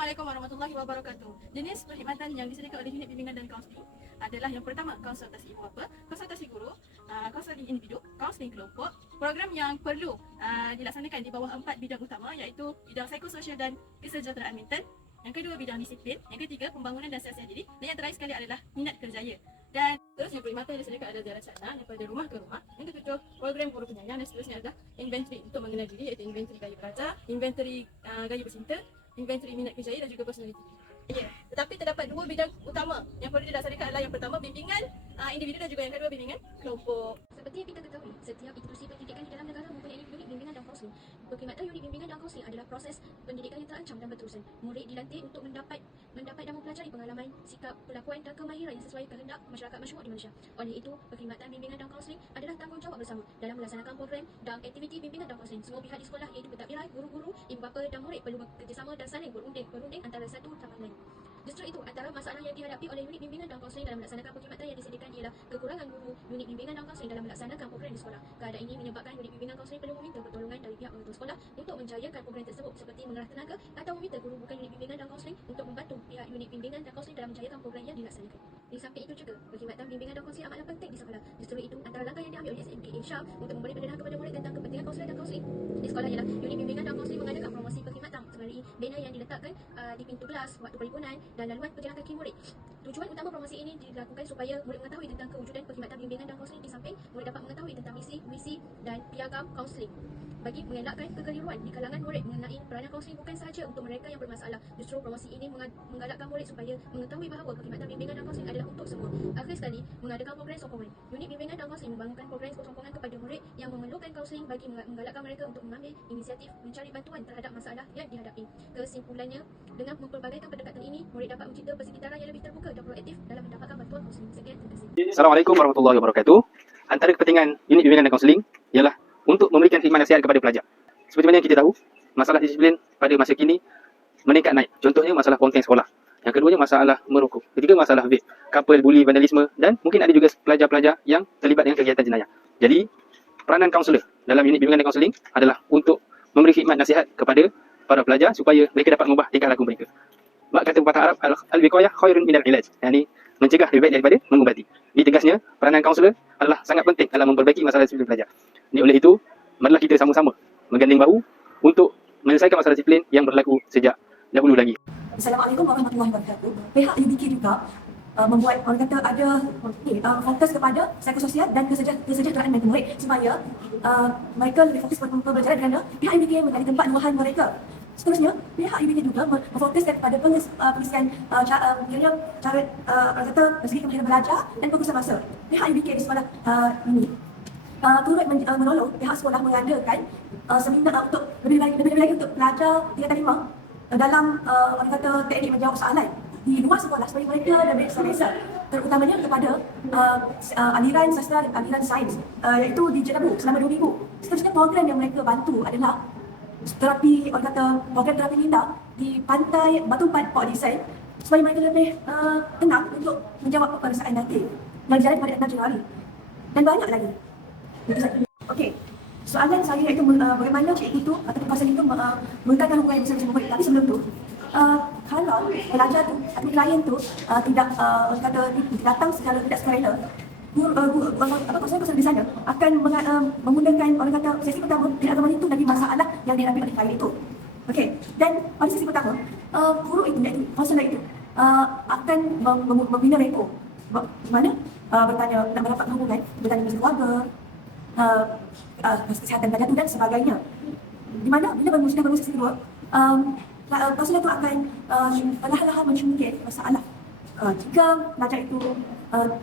Assalamualaikum warahmatullahi wabarakatuh. Jenis perkhidmatan yang disediakan oleh unit bimbingan dan kaunseling adalah yang pertama, konsultasi ibu bapa, konsultasi guru, kaunseling individu, kaunseling kelompok. Program yang perlu dilaksanakan di bawah 4 bidang utama iaitu bidang psikososial dan kesejahteraan mental. Yang kedua, bidang disiplin. Yang ketiga, pembangunan dan siasat diri. Dan yang terakhir sekali adalah minat kerjaya. Dan seterusnya, perkhidmatan yang disediakan adalah jalan sana daripada rumah ke rumah. Yang ketujuh, program guru penyayang. Dan seterusnya adalah inventory untuk mengenal diri iaitu inventory gaya belajar, inventory gaya bercinta, inventory minat kerjaya dan juga personality. Tetapi terdapat dua bidang utama yang perlu dilaksanakan adalah yang pertama bimbingan individu dan juga yang kedua bimbingan kelompok. Seperti yang kita ketahui, setiap institusi pendidikan di dalam negara mempunyai unit bimbingan dan kaunseling. Perkhidmatan unit bimbingan dan kaunseling adalah proses pendidikan yang terancam dan berterusan. Murid dilantik untuk mendapat dan mempelajari pengalaman, sikap, perlakuan dan kemahiran yang sesuai kehendak masyarakat masyhur di Malaysia. Oleh itu, perkhidmatan bimbingan dan kaunseling adalah tanggungjawab bersama dalam melaksanakan program dan aktiviti bimbingan dan kaunseling. Semua pihak di sekolah iaitu pentadbiran, guru-guru, ibu bapa dan murid perlu bekerjasama dan saling berunding antara satu sama lain. Justru itu, antara masalah yang dihadapi oleh unit bimbingan dan kaunseling dalam melaksanakan perkhidmatan yang disediakan ialah kekurangan guru unit bimbingan dan kaunseling dalam melaksanakan program di sekolah. Keadaan ini menyebabkan unit bimbingan kaunseling perlu meminta pertolongan dari pihak orang tua sekolah untuk menjayakan program tersebut seperti mengerah tenaga atau meminta guru bukan unit bimbingan dan kaunseling untuk membantu pihak unit bimbingan dan kaunseling dalam menjayakan program yang dilaksanakan. Di samping itu juga, perkhidmatan bimbingan dan kaunseling amatlah penting di sekolah. Justru itu, antara langkah yang diambil oleh SMK Syam untuk memberi pendedahan kepada murid tentang kepentingan kaunseling dan kaunseling di sekolah ialah unit bimbingan dan kaunseling mengadakan promosi perkhidmatan melalui banner yang diletakkan di pintu kelas, waktu perhimpunan dan laluan perjalanan kaki murid. Tujuan utama promosi ini dilakukan supaya murid mengetahui tentang kewujudan perkhidmatan bimbingan dan kaunseling, di samping murid dapat mengetahui tentang misi dan piagam kaunseling. Bagi mengelakkan kekeliruan di kalangan murid mengenai peranan kaunseling bukan sahaja untuk mereka yang bermasalah, justru promosi ini menggalakkan murid supaya mengetahui bahawa perkhidmatan bimbingan dan kaunseling adalah untuk semua. Akhir sekali, mengadakan program sokongan. Unit bimbingan dan kaunseling membangunkan program sokongan kepada murid yang memerlukan kaunseling bagi menggalakkan mereka untuk mengambil inisiatif mencari bantuan terhadap masalah yang dihadapi. Kesimpulannya, dengan mempelbagaikan pendekatan ini, murid dapat mencipta persekitaran yang lebih terbuka dan proaktif dalam mendapatkan bantuan kaunseling. Sekian, terima kasih. Assalamualaikum warahmatullahi wabarakatuh. Antara kepentingan unit bimbingan dan kaunseling ialah untuk memberikan khidmat nasihat kepada pelajar. Seperti mana yang kita tahu, masalah disiplin pada masa kini meningkat naik. Contohnya masalah konten sekolah. Yang keduanya masalah merokok. Ketiga masalah vape, couple, bully, vandalisme dan mungkin ada juga pelajar-pelajar yang terlibat dengan kegiatan jenayah. Jadi, peranan kaunselor dalam unit bimbingan dan kaunseling adalah untuk memberi khidmat nasihat kepada para pelajar supaya mereka dapat mengubah tingkah laku mereka. Mak kata pepatah Arab, al-wiqayah khairun minal ilaj. Yang ini mencegah lebih baik daripada mengubati. Jadi tegasnya, peranan kaunselor adalah sangat penting dalam memperbaiki masalah disiplin pelajar. Jadi oleh itu, marilah kita sama-sama menggandeng bahu untuk menyelesaikan masalah disiplin yang berlaku sejak dahulu lagi. Assalamualaikum warahmatullahi wabarakatuh. Pihak UBK juga membuat, orang kata ada fokus kepada psikososial dan kesejahteraan mental murid supaya mereka lebih fokus pembelajaran kerana pihak UBK menjadi tempat luahan mereka. Seterusnya, pihak UBK juga memfokuskan kepada pengisian cara orang kata dari segi kemahiran belajar dan pengurusan masa. Pihak UBK di sekolah ini turut menolong pihak sekolah mengadakan seminar untuk lebih lagi untuk pelajar tingkatan 5 dalam orang kata teknik menjawab soalan di luar sekolah supaya mereka lebih selesa, terutamanya kepada aliran sastra dan aliran sains iaitu di JW selama 2 minggu. Seterusnya, program yang mereka bantu adalah terapi, orang kata program terapi minda di pantai Batu Empat Port Dickson supaya mereka lebih tenang untuk menjawab peperiksaan nanti yang berjalan pada 6 Januari dan banyak lagi. Okey, soalan saya iaitu bagaimana cikgu itu atau kawasan itu menggunakan hukuman yang besar-besar murid. Tapi sebelum tu, kalau pelajar tu atau klien tu tidak orang kata datang secara tidak sukarela, kawasan di sana akan menggunakan orang kata sesi pertama tidak akan menyentuh lagi masalah yang dihadapi oleh klien itu. Okey, dan pada sesi pertama, guru itu iaitu kawasan itu akan membina repo. Mana bertanya nak mendapat hubungan, bertanya pasal keluarga, kesihatan pelajar tu dan sebagainya. Di mana bila sudah berusaha sesi kedua, kaunselor itu akan perlahan-lahan mencungkit masalah. Jika pelajar itu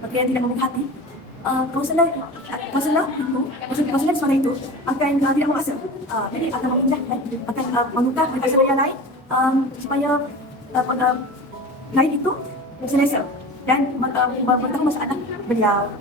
berkaitan tidak memiliki hati, kaunselor di sekolah itu akan tidak memaksa. Jadi akan memindahkan, akan meminta kaunselor yang lain supaya lain itu selesa dan bertahu masalah beliau.